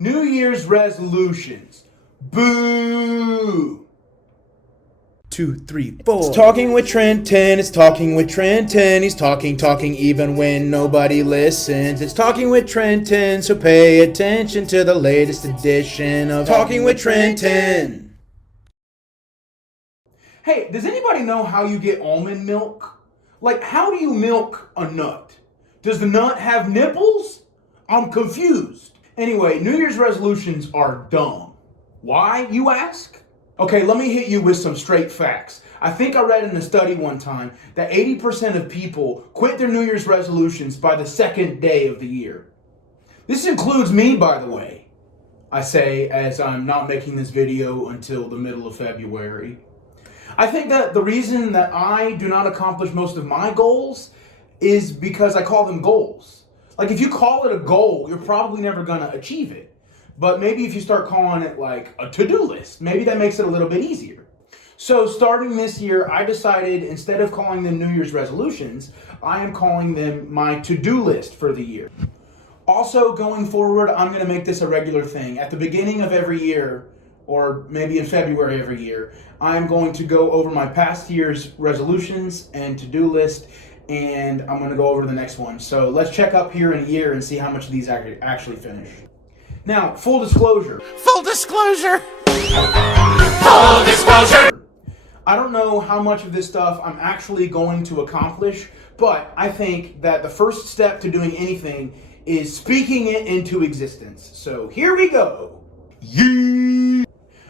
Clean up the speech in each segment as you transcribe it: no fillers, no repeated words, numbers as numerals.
New Year's resolutions. Boo! 2, 3, 4. It's talking with Trenton, it's talking with Trenton. He's talking even when nobody listens. It's talking with Trenton, so pay attention to the latest edition of Talking with Trenton. Hey, does anybody know how you get almond milk? Like, how do you milk a nut? Does the nut have nipples? I'm confused. Anyway, New Year's resolutions are dumb. Why, you ask? Okay, let me hit you with some straight facts. I think I read in a study one time that 80% of people quit their New Year's resolutions by the second day of the year. This includes me, by the way. I say as I'm not making this video until the middle of February. I think that the reason that I do not accomplish most of my goals is because I call them goals. Like, if you call it a goal, you're probably never gonna achieve it. But maybe if you start calling it like a to-do list, maybe that makes it a little bit easier. So starting this year, I decided instead of calling them New Year's resolutions, I am calling them my to-do list for the year. Also, going forward, I'm gonna make this a regular thing. At the beginning of every year, or maybe in February every year, I'm going to go over my past year's resolutions and to-do list, and I'm gonna go over the next one. So let's check up here in a year and see how much of these actually finish. Now, full disclosure. Full disclosure! Full disclosure! I don't know how much of this stuff I'm actually going to accomplish, but I think that the first step to doing anything is speaking it into existence. So here we go. Yee!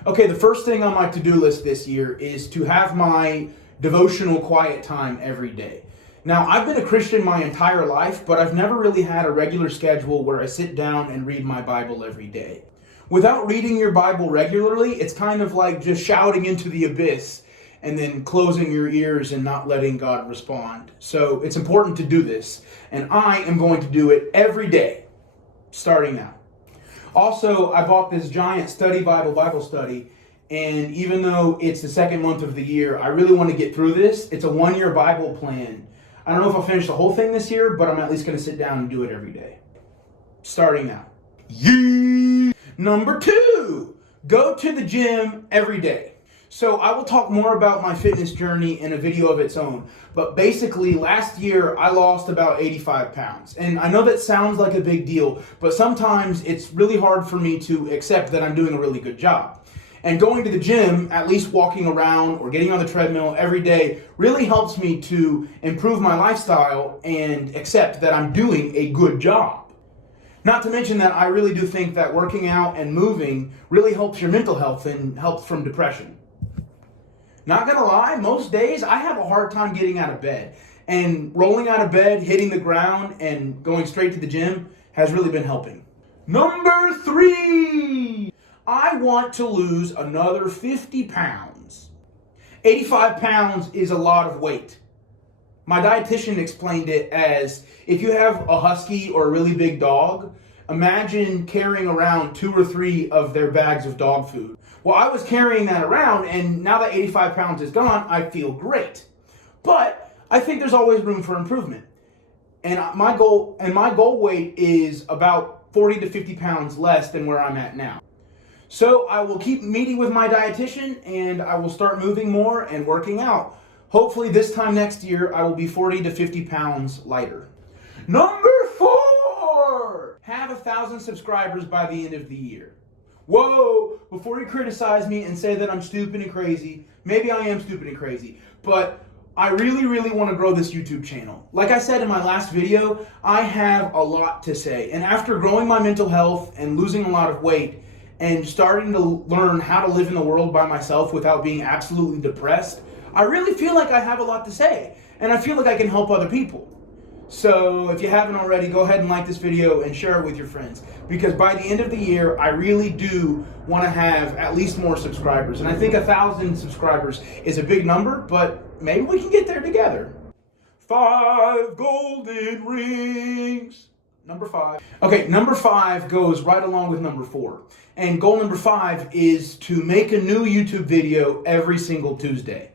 Okay, the first thing on my to-do list this year is to have my devotional quiet time every day. Now, I've been a Christian my entire life, but I've never really had a regular schedule where I sit down and read my Bible every day. Without reading your Bible regularly, it's kind of like just shouting into the abyss and then closing your ears and not letting God respond. So it's important to do this, and I am going to do it every day, starting now. Also, I bought this giant study Bible study, and even though it's the second month of the year, I really want to get through this. It's a one-year Bible plan. I don't know if I'll finish the whole thing this year, but I'm at least going to sit down and do it every day. Starting now. Yee! Number 2, go to the gym every day. So I will talk more about my fitness journey in a video of its own, but basically last year I lost about 85 pounds. And I know that sounds like a big deal, but sometimes it's really hard for me to accept that I'm doing a really good job. And going to the gym, at least walking around or getting on the treadmill every day, really helps me to improve my lifestyle and accept that I'm doing a good job. Not to mention that I really do think that working out and moving really helps your mental health and helps from depression. Not gonna lie, most days I have a hard time getting out of bed. And rolling out of bed, hitting the ground, and going straight to the gym has really been helping. Number 3! I want to lose another 50 pounds. 85 pounds is a lot of weight. My dietitian explained it as if you have a husky or a really big dog, imagine carrying around 2 or 3 of their bags of dog food. Well, I was carrying that around, and now that 85 pounds is gone, I feel great. But I think there's always room for improvement. And my goal weight is about 40 to 50 pounds less than where I'm at now. So I will keep meeting with my dietitian, and I will start moving more and working out. Hopefully this time next year, I will be 40 to 50 pounds lighter. Number 4, have 1,000 subscribers by the end of the year. Whoa, before you criticize me and say that I'm stupid and crazy, maybe I am stupid and crazy, but I really want to grow this YouTube channel. Like I said in my last video, I have a lot to say. And after growing my mental health and losing a lot of weight, and starting to learn how to live in the world by myself without being absolutely depressed, I really feel like I have a lot to say, and I feel like I can help other people. So if you haven't already, go ahead and like this video and share it with your friends, because by the end of the year, I really do want to have at least more subscribers, and I think 1,000 subscribers is a big number, but maybe we can get there together. 5 golden rings. Number 5. Okay, number 5 goes right along with number 4. And goal number 5 is to make a new YouTube video every single Tuesday.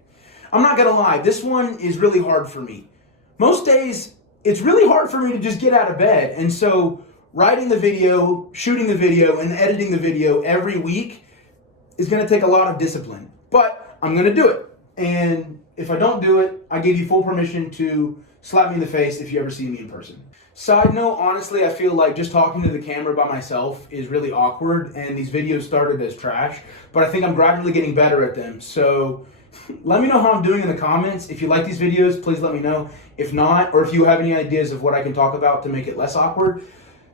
I'm not gonna lie, this one is really hard for me. Most days, it's really hard for me to just get out of bed. And so writing the video, shooting the video, and editing the video every week is going to take a lot of discipline. But I'm going to do it. And if I don't do it, I give you full permission to slap me in the face if you ever see me in person. Side note, honestly, I feel like just talking to the camera by myself is really awkward, and these videos started as trash, but I think I'm gradually getting better at them. So let me know how I'm doing in the comments. If you like these videos, please let me know. If not, or if you have any ideas of what I can talk about to make it less awkward,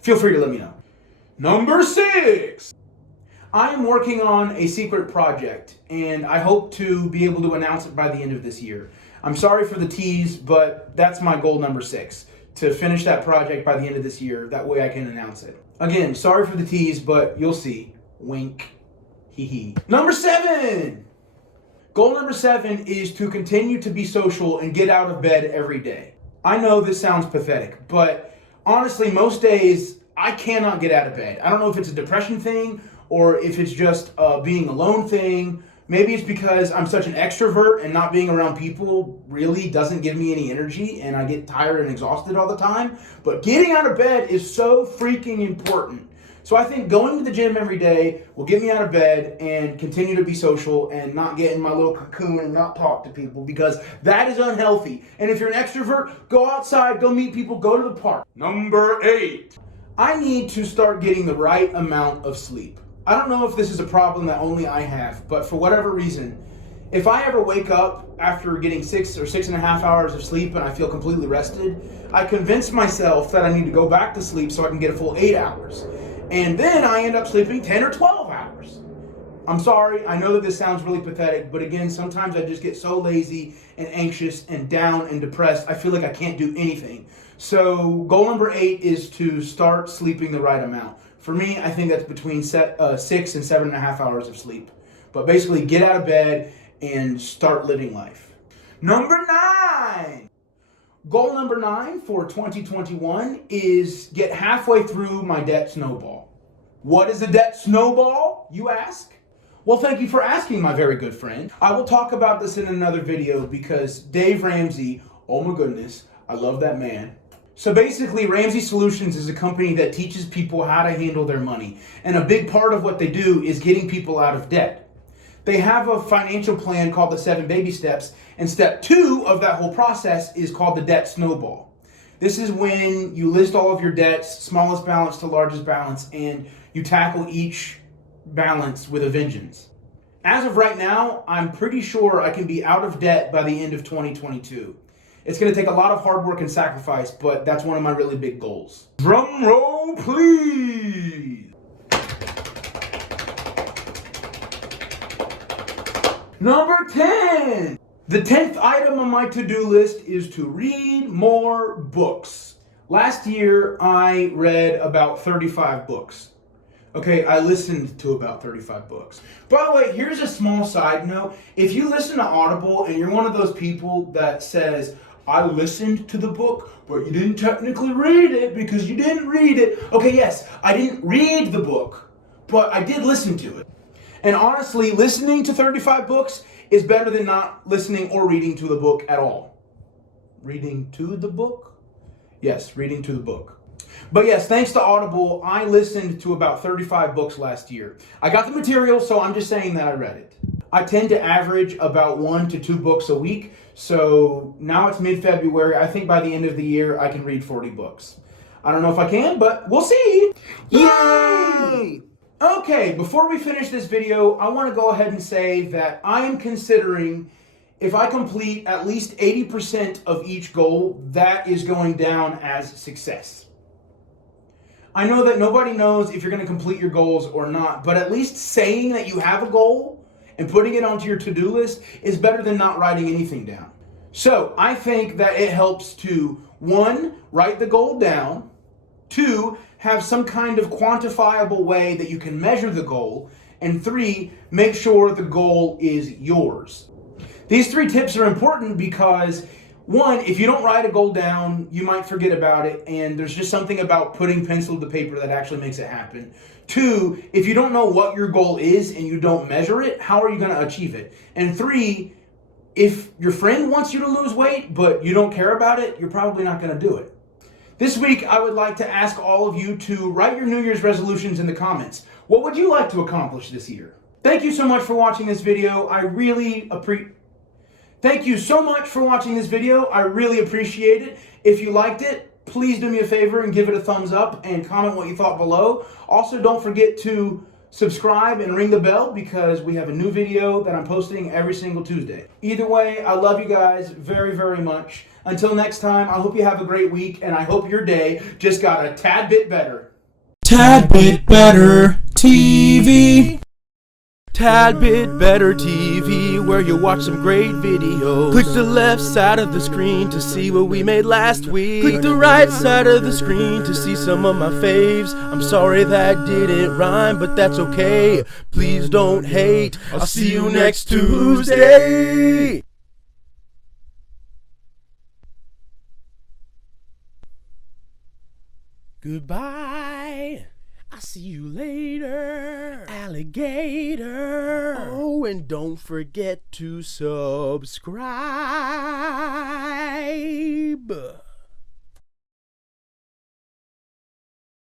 feel free to let me know. Number 6. I am working on a secret project, and I hope to be able to announce it by the end of this year. I'm sorry for the tease, but that's my goal number 6, to finish that project by the end of this year. That way I can announce it. Again, sorry for the tease, but you'll see. Wink. Hee hee. Number 7. Goal number 7 is to continue to be social and get out of bed every day. I know this sounds pathetic, but honestly, most days I cannot get out of bed. I don't know if it's a depression thing or if it's just a being alone thing. Maybe it's because I'm such an extrovert and not being around people really doesn't give me any energy and I get tired and exhausted all the time. But getting out of bed is so freaking important. So I think going to the gym every day will get me out of bed and continue to be social and not get in my little cocoon and not talk to people, because that is unhealthy. And if you're an extrovert, go outside, go meet people, go to the park. Number 8. I need to start getting the right amount of sleep. I don't know if this is a problem that only I have, but for whatever reason, if I ever wake up after getting 6 or 6.5 hours of sleep and I feel completely rested, I convince myself that I need to go back to sleep so I can get a full 8 hours. And then I end up sleeping 10 or 12 hours. I'm sorry, I know that this sounds really pathetic, but again, sometimes I just get so lazy and anxious and down and depressed, I feel like I can't do anything. So goal number 8 is to start sleeping the right amount. For me, I think that's between 6 and 7.5 hours of sleep. But basically, get out of bed and start living life. Number 9. Goal number 9 for 2021 is get halfway through my debt snowball. What is a debt snowball, you ask? Well, thank you for asking, my very good friend. I will talk about this in another video because Dave Ramsey, oh my goodness, I love that man. So basically, Ramsey Solutions is a company that teaches people how to handle their money. And a big part of what they do is getting people out of debt. They have a financial plan called the 7 Baby Steps, and step 2 of that whole process is called the debt snowball. This is when you list all of your debts, smallest balance to largest balance, and you tackle each balance with a vengeance. As of right now, I'm pretty sure I can be out of debt by the end of 2022. It's going to take a lot of hard work and sacrifice, but that's one of my really big goals. Drum roll, please. Number 10. The 10th item on my to-do list is to read more books. Last year, I read about 35 books. Okay, I listened to about 35 books. By the way, here's a small side note. If you listen to Audible and you're one of those people that says, I listened to the book, but you didn't technically read it because you didn't read it. Okay, yes, I didn't read the book, but I did listen to it. And honestly, listening to 35 books is better than not listening or reading to the book at all. Reading to the book? Yes, reading to the book. But yes, thanks to Audible, I listened to about 35 books last year. I got the material, so I'm just saying that I read it. I tend to average about 1 to 2 books a week, so now it's mid-February. I think by the end of the year, I can read 40 books. I don't know if I can, but we'll see. Yay! Okay, before we finish this video, I want to go ahead and say that I am considering, if I complete at least 80% of each goal, that is going down as success. I know that nobody knows if you're going to complete your goals or not, but at least saying that you have a goal and putting it onto your to-do list is better than not writing anything down. So I think that it helps to, 1, write the goal down, 2, have some kind of quantifiable way that you can measure the goal, and 3, make sure the goal is yours. These 3 tips are important because, 1, if you don't write a goal down, you might forget about it, and there's just something about putting pencil to paper that actually makes it happen. 2, if you don't know what your goal is and you don't measure it, how are you going to achieve it? And 3, if your friend wants you to lose weight, but you don't care about it, you're probably not going to do it. This week, I would like to ask all of you to write your New Year's resolutions in the comments. What would you like to accomplish this year? Thank you so much for watching this video. Thank you so much for watching this video. I really appreciate it. If you liked it, please do me a favor and give it a thumbs up and comment what you thought below. Also, don't forget to subscribe and ring the bell because we have a new video that I'm posting every single Tuesday. Either way, I love you guys very, very much. Until next time, I hope you have a great week, and I hope your day just got a tad bit better. TADBitBetterTV. TADBitBetterTV, where you watch some great videos. Click the left side of the screen to see what we made last week. Click the right side of the screen to see some of my faves. I'm sorry that didn't rhyme, but that's okay. Please don't hate. I'll see you next Tuesday. Goodbye. I'll see you later, alligator. Oh, and don't forget to subscribe.